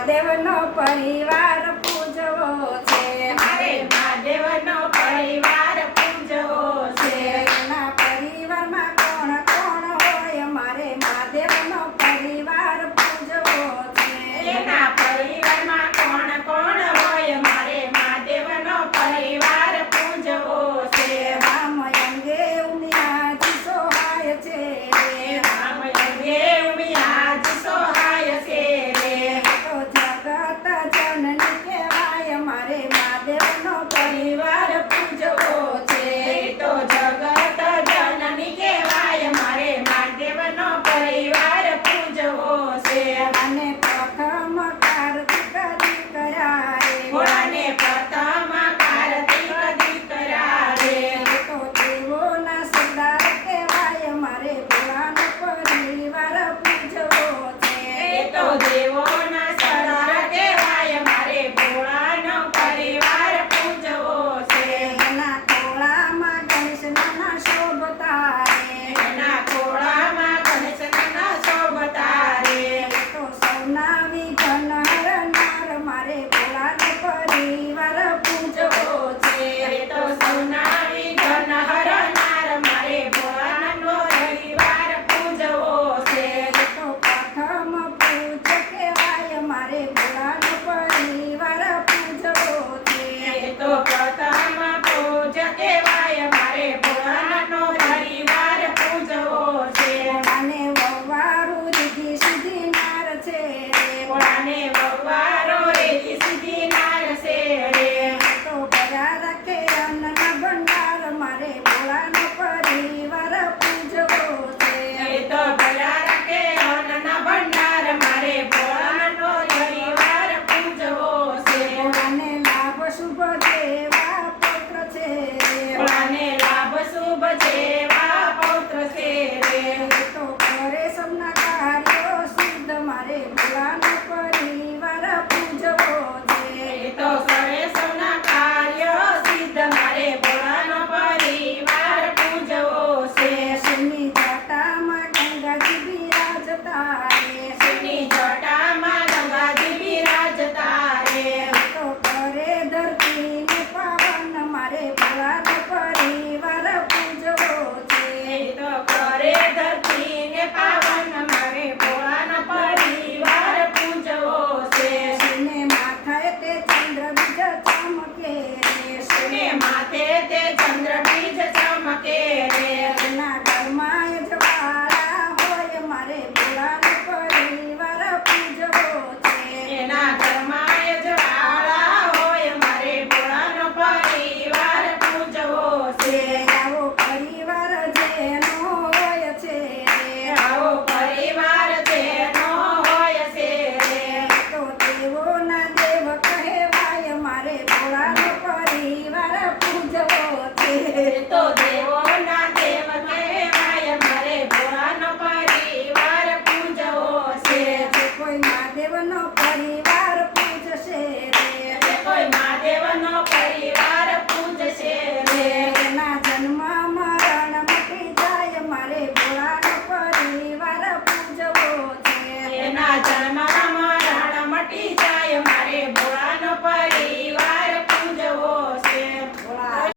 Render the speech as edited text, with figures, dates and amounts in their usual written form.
મહાદેવનો પરિવાર પૂજવો છે, મારે મહાદેવનો પરિવાર પૂજવો છે. એના પરિવારમાં કોણ કોણ હોય મારે મહાદેવનો પરિવાર પૂજવો છે. એના પરિવારમાં કોણ કોણ હોય મારે મહાદેવનો પરિવાર પૂજવો છે. રામ અંગે ઉમિયાજી સોહાય છે રે, રામ અંગે ઉમિયાજ સહાય છે રે. તો જગત જનની કહેવાય મારે મહાદેવનો પરિવાર પૂજવો છે. એ તો જગત જનની કહેવાય મારે મહાદેવનો પરિવાર પૂજવો છે. અને પ્રથમ કાર્તિક દીકરા રે, ભોળાને પ્રથમ કાર્તિક દીકરા રે. તો દેવોના સરદાર કહેવાય મારે ભોળાનો પરિવાર પૂજવો છે. એ તો દેવોના સરદાર કહેવાય મારે ભોળાનો પરિવાર પૂજવો છે. એના ખોળામાં ગણેશના શોભતા રે, એના ખોળામાં ગણેશના શોભતા રે. તો સૌના વિઘ્ન હરનાર મારે ભોળાનો પરિવાર પૂજવો છે. એ તો સૌના વિઘ્ન હરનાર મારે ભોળાનો પરિવાર પૂજવો છે. તો પ્રથમ પૂજ કહેવાય મારે ભોળાનો પરિવાર પૂજવો છે. એ તો પ્રથમ પૂજ કહેવાય મારે ભોળાનો પરિવાર પૂજવો છે. અને વવારું રીધી સીધી નાર છે રે, ભોળાને વવારો રેતી સીધી નાર છે રે. તો ભર્યા રાખે અન્નના ભંડાર મારે ભોળાનો પરિવાર પૂજવો છે. એ તો ભર્યા રાખે અન્નના ભંડાર મારે ભોળાનો પરિવાર પૂજવો છે. ભોળાને લાભ શુભ દેવા પૌત્ર છે રે, ભોળાને લાભ શુભ જેવા પૌત્ર છે રે. તો કરે સૌના કાર્યો સિદ્ધ મારે ભોળાનો પરિવાર પૂજવો છે. એ તો કરે સૌના કાર્ય સિદ્ધ મારે ભોળાનો પરિવાર પૂજવો છે. શિવની જટામાં ગંગાજી બિરાજતા